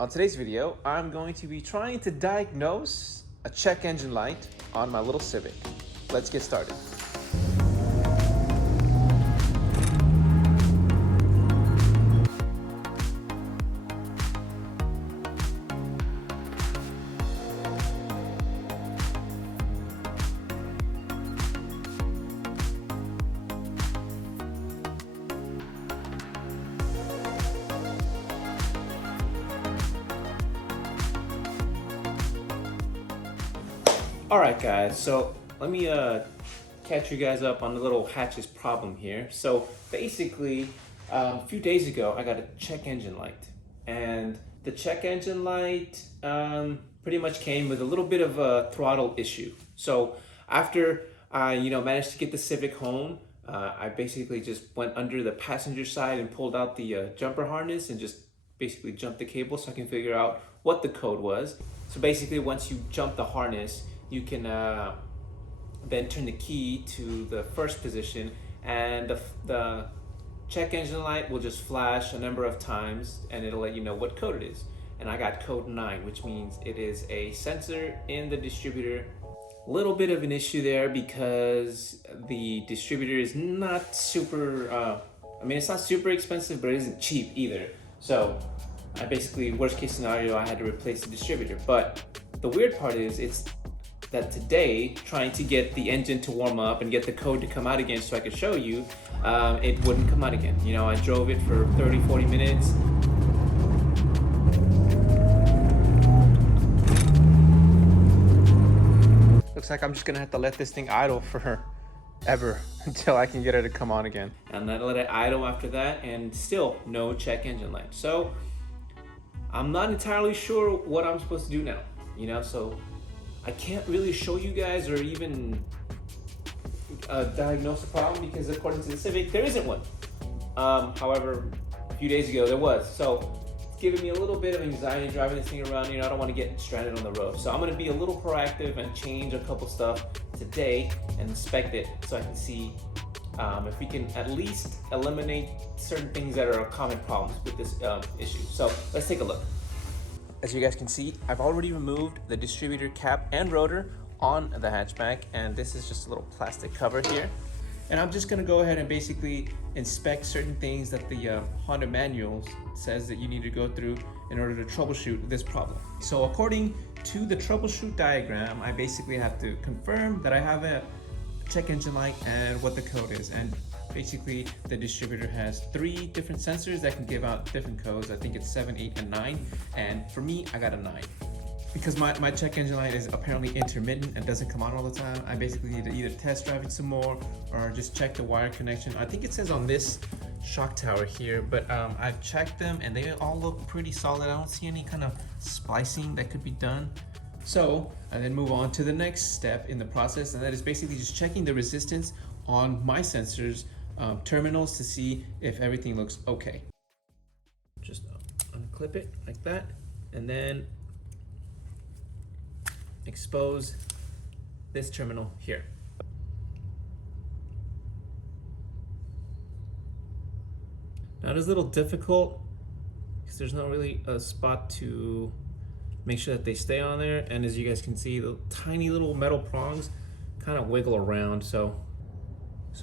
On today's video, I'm going to be trying to diagnose a check engine light on my little Civic. Let's get started. Alright guys, so let me catch you guys up on the little hatches problem here. So basically, a few days ago I got a check engine light, and the check engine light pretty much came with a little bit of a throttle issue. So after I managed to get the Civic home, I basically just went under the passenger side and pulled out the jumper harness and just basically jumped the cable so I can figure out what the code was. So basically once you jump the harness, you can then turn the key to the first position, and the check engine light will just flash a number of times and it'll let you know what code it is. And I got code 9, which means it is a sensor in the distributor. A little bit of an issue there because the distributor is not super, it's not super expensive, but it isn't cheap either. So I basically, worst case scenario, I had to replace the distributor. But the weird part is that today, trying to get the engine to warm up and get the code to come out again so I could show you, it wouldn't come out again. I drove it for 30-40 minutes. Looks like I'm just gonna have to let this thing idle for ever until I can get it to come on again. And I let it idle after that, and still no check engine light. So I'm not entirely sure what I'm supposed to do now, so I can't really show you guys or even diagnose the problem because according to the Civic, there isn't one. However, a few days ago there was. So it's giving me a little bit of anxiety driving this thing around. I don't want to get stranded on the road. So I'm going to be a little proactive and change a couple stuff today and inspect it so I can see if we can at least eliminate certain things that are common problems with this issue. So let's take a look. As you guys can see, I've already removed the distributor cap and rotor on the hatchback, and this is just a little plastic cover here. And I'm just gonna go ahead and basically inspect certain things that the Honda manual says that you need to go through in order to troubleshoot this problem. So according to the troubleshoot diagram, I basically have to confirm that I have a check engine light and what the code is. And basically, the distributor has 3 different sensors that can give out different codes. I think it's 7, 8, and 9. And for me, I got a 9. Because my check engine light is apparently intermittent and doesn't come on all the time, I basically need to either test drive it some more or just check the wire connection. I think it says on this shock tower here, but I've checked them and they all look pretty solid. I don't see any kind of splicing that could be done. So I then move on to the next step in the process, and that is basically just checking the resistance on my sensors terminals to see if everything looks okay. Just unclip it like that, and then expose this terminal here. Now it is a little difficult because there's not really a spot to make sure that they stay on there, and as you guys can see, the tiny little metal prongs kind of wiggle around. So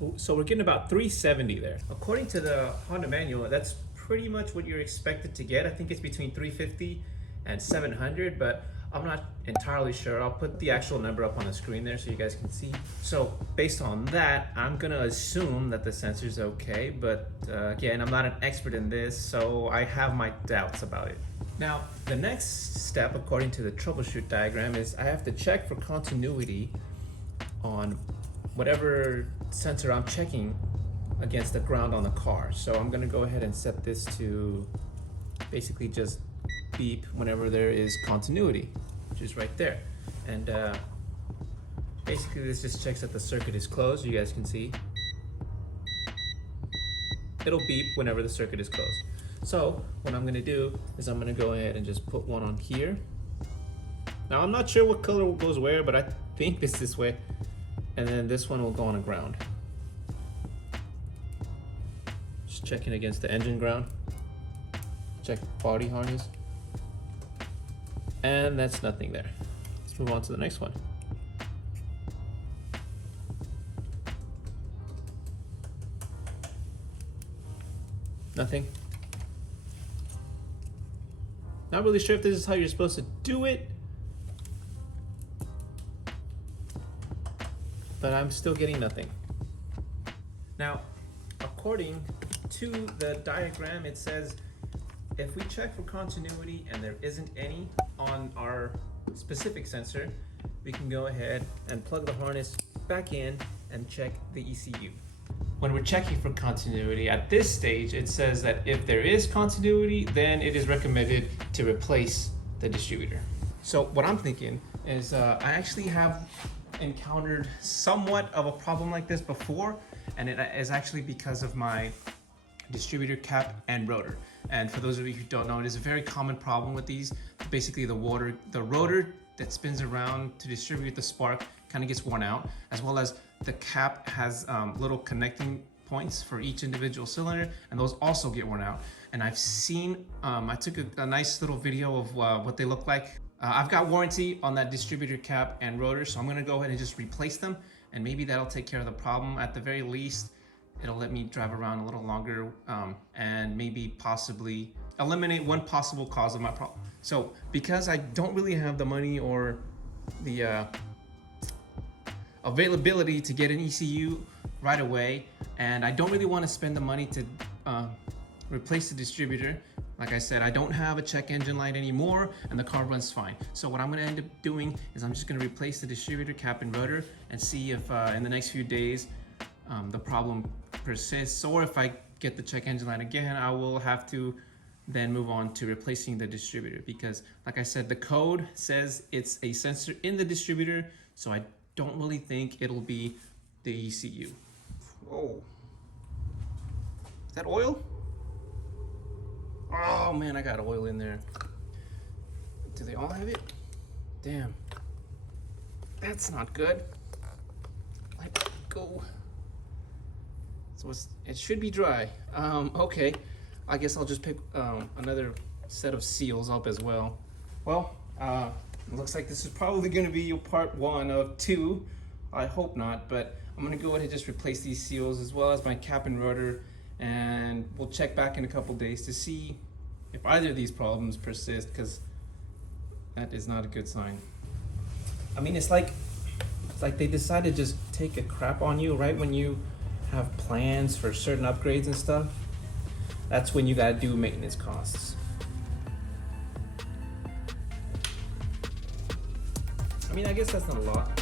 we're getting about 370 there. According to the Honda manual, that's pretty much what you're expected to get. I think it's between 350 and 700, but I'm not entirely sure. I'll put the actual number up on the screen there so you guys can see. So based on that, I'm gonna assume that the sensor's okay, but again, I'm not an expert in this, so I have my doubts about it. Now, the next step, according to the troubleshoot diagram, is I have to check for continuity on whatever sensor I'm checking against the ground on the car. So I'm gonna go ahead and set this to basically just beep whenever there is continuity, which is right there. And basically this just checks that the circuit is closed. You guys can see it'll beep whenever the circuit is closed. So what I'm gonna do is I'm gonna go ahead and just put one on here. Now I'm not sure what color goes where, but I think it's this way. And then this one will go on a ground. Just checking against the engine ground. Check body harness. And that's nothing there. Let's move on to the next one. Nothing. Not really sure if this is how you're supposed to do it, but I'm still getting nothing. Now, according to the diagram, it says if we check for continuity and there isn't any on our specific sensor, we can go ahead and plug the harness back in and check the ECU. When we're checking for continuity at this stage, it says that if there is continuity, then it is recommended to replace the distributor. So what I'm thinking is I actually have encountered somewhat of a problem like this before, and it is actually because of my distributor cap and rotor. And for those of you who don't know, it is a very common problem with these. Basically the rotor that spins around to distribute the spark kind of gets worn out, as well as the cap has little connecting points for each individual cylinder, and those also get worn out. And I've seen, I took a nice little video of what they look like. I've got warranty on that distributor cap and rotor, so I'm gonna go ahead and just replace them, and maybe that'll take care of the problem. At the very least, it'll let me drive around a little longer and maybe possibly eliminate one possible cause of my problem. So because I don't really have the money or the availability to get an ECU right away, and I don't really want to spend the money to replace the distributor. Like I said, I don't have a check engine light anymore, and the car runs fine. So what I'm going to end up doing is I'm just going to replace the distributor cap and rotor and see if in the next few days the problem persists, or if I get the check engine light again, I will have to then move on to replacing the distributor, because like I said, the code says it's a sensor in the distributor, so I don't really think it'll be the ECU. Whoa. Is that oil? Oh man, I got oil in there. Do they all have it? Damn. That's not good. Let go. So it should be dry. Okay. I guess I'll just pick another set of seals up as well. Well, it looks like this is probably going to be part 1 of 2. I hope not, but I'm going to go ahead and just replace these seals as well as my cap and rotor, and we'll check back in a couple days to see if either of these problems persist, because that is not a good sign. I mean, it's like they decide to just take a crap on you right when you have plans for certain upgrades and stuff. That's when you gotta do maintenance costs. I mean, I guess that's not a lot.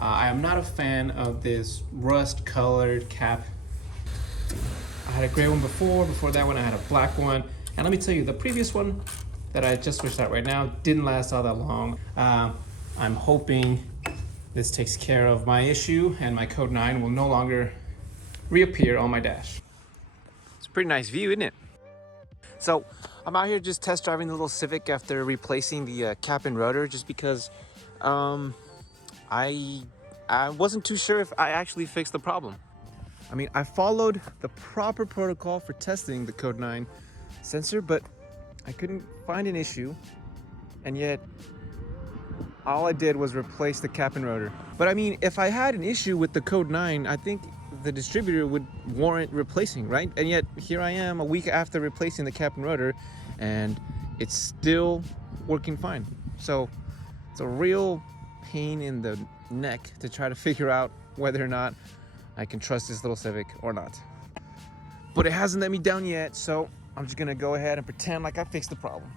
I am not a fan of this rust colored cap. I had a gray one before that one I had a black one, and let me tell you, the previous one that I just switched out right now didn't last all that long. I'm hoping this takes care of my issue and my code 9 will no longer reappear on my dash. It's a pretty nice view, isn't it? So I'm out here just test driving the little Civic after replacing the cap and rotor, just because I wasn't too sure if I actually fixed the problem. I mean, I followed the proper protocol for testing the code 9 sensor, but I couldn't find an issue, and yet all I did was replace the cap and rotor. But I mean, if I had an issue with the code 9, I think the distributor would warrant replacing, right? And yet here I am a week after replacing the cap and rotor, and it's still working fine. So it's a real pain in the neck to try to figure out whether or not I can trust this little Civic or not. But it hasn't let me down yet, so I'm just gonna go ahead and pretend like I fixed the problem.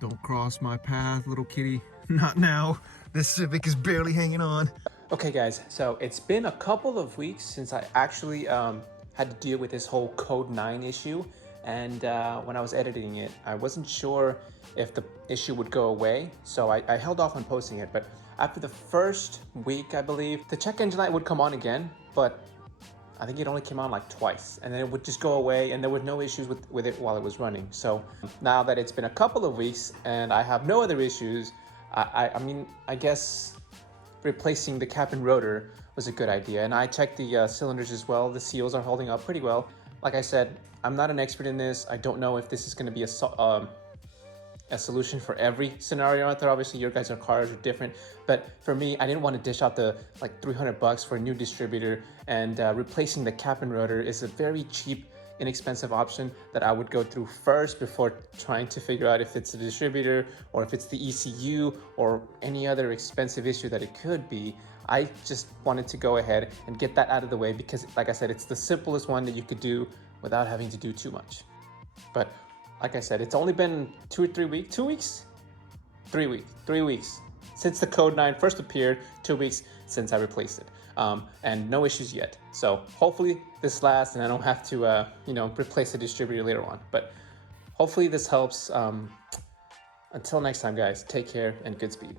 Don't cross my path, little kitty. Not now. This Civic is barely hanging on. Okay guys, so it's been a couple of weeks since I actually had to deal with this whole code 9 issue. And when I was editing it, I wasn't sure if the issue would go away. So I held off on posting it. But after the first week, I believe, the check engine light would come on again, but I think it only came on like twice, and then it would just go away, and there were no issues with it while it was running. So now that it's been a couple of weeks and I have no other issues, I mean, I guess replacing the cap and rotor was a good idea. And I checked the cylinders as well. The seals are holding up pretty well. Like I said, I'm not an expert in this. I don't know if this is going to be a solution for every scenario out there. Obviously your guys' cars are different, but for me, I didn't want to dish out the like $300 for a new distributor, and replacing the cap and rotor is a very cheap, inexpensive option that I would go through first before trying to figure out if it's the distributor or if it's the ECU or any other expensive issue that it could be. I just wanted to go ahead and get that out of the way because, like I said, it's the simplest one that you could do without having to do too much. But like I said, it's only been 2 or 3 weeks, 2 weeks? 3 weeks, 3 weeks since the code 9 first appeared, 2 weeks since I replaced it. And no issues yet. So hopefully this lasts and I don't have to, replace the distributor later on. But hopefully this helps. Until next time, guys, take care and Goodspeed.